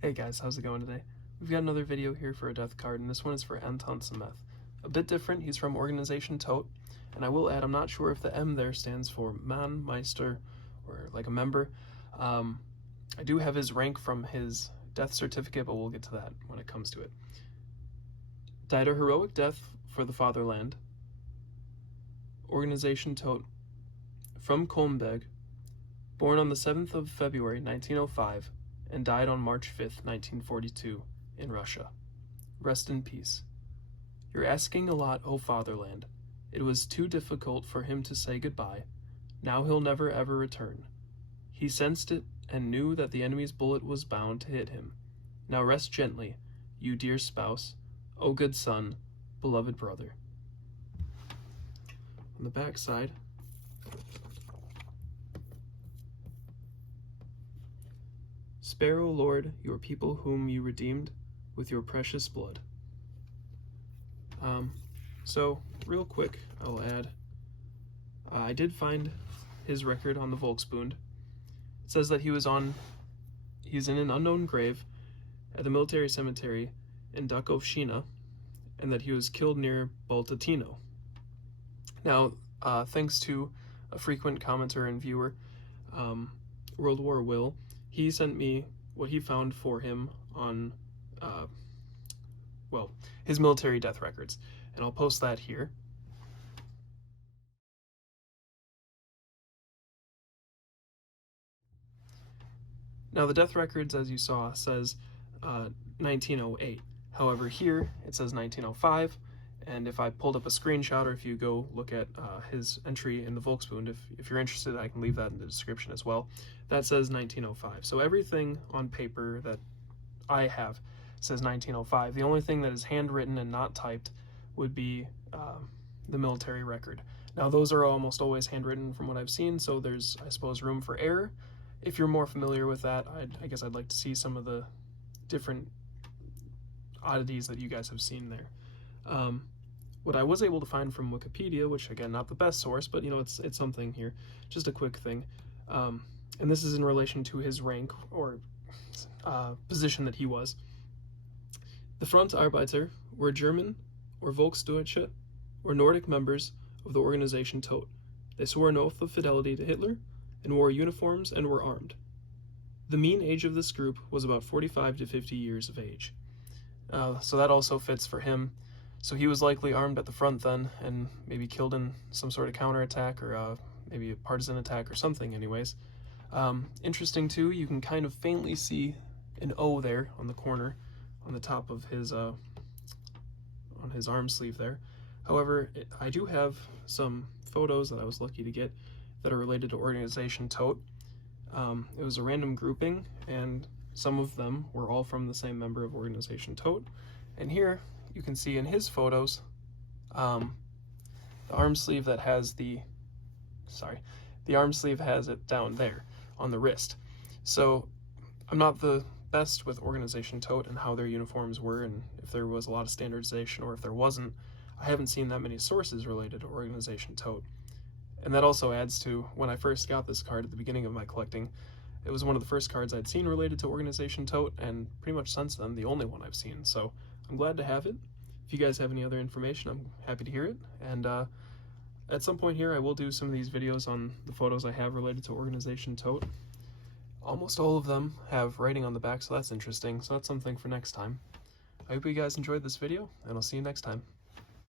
Hey guys, how's it going today? We've got another video here for a death card, and this one is for Anton Simeth. A bit different, he's from Organization Todt, and I will add, I'm not sure if the M there stands for Man, Meister, or like a member. I do have his rank from his death certificate, but we'll get to that when it comes to it. Died a heroic death for the fatherland. Organization Todt. From Kolmberg. Born on the 7th of February 1905, and died on March 5th, 1942, in Russia. Rest in peace. You're asking a lot, O fatherland. It was too difficult for him to say goodbye. Now he'll never ever return. He sensed it and knew that the enemy's bullet was bound to hit him. Now rest gently, you dear spouse, O good son, beloved brother. On the back side, spare, O Lord, your people whom you redeemed with your precious blood. So real quick, I'll add, I did find his record on the Volksbund. It says that he's in an unknown grave at the military cemetery in Dukovshchina, and that he was killed near Baltatino. Now, thanks to a frequent commenter and viewer, World War Will, he sent me what he found for him on, his military death records, and I'll post that here. Now the death records, as you saw, says 1908. However, here it says 1905, and if I pulled up a screenshot, or if you go look at his entry in the Volksbund, if you're interested, I can leave that in the description as well. That says 1905. So everything on paper that I have says 1905. The only thing that is handwritten and not typed would be the military record. Now those are almost always handwritten from what I've seen, so there's, I suppose, room for error. If you're more familiar with that, I guess I'd like to see some of the different oddities that you guys have seen there. What I was able to find from Wikipedia, which again, not the best source, but you know, it's something here, just a quick thing. And this is in relation to his rank or position that he was. The Frontarbeiter were German or Volksdeutsche or Nordic members of the Organization Todt. They swore an oath of fidelity to Hitler and wore uniforms and were armed. The mean age of this group was about 45 to 50 years of age. So that also fits for him. So he was likely armed at the front then, and maybe killed in some sort of counterattack, or maybe a partisan attack or something anyways. Interesting too, you can kind of faintly see an O there on the corner, on the top of his, on his arm sleeve there. However, I do have some photos that I was lucky to get that are related to Organization Todt. It was a random grouping, and some of them were all from the same member of Organization Todt. And here you can see in his photos the arm sleeve that has the arm sleeve has it down there on the wrist. So I'm not the best with Organization Todt and how their uniforms were, and if there was a lot of standardization or if there wasn't. I haven't seen that many sources related to Organization Todt. And that also adds to, when I first got this card at the beginning of my collecting, it was one of the first cards I'd seen related to Organization Todt, and pretty much since then, the only one I've seen. So I'm glad to have it. If you guys have any other information, I'm happy to hear it. And at some point here, I will do some of these videos on the photos I have related to Organization Todt. Almost all of them have writing on the back, so that's interesting. So that's something for next time. I hope you guys enjoyed this video, and I'll see you next time.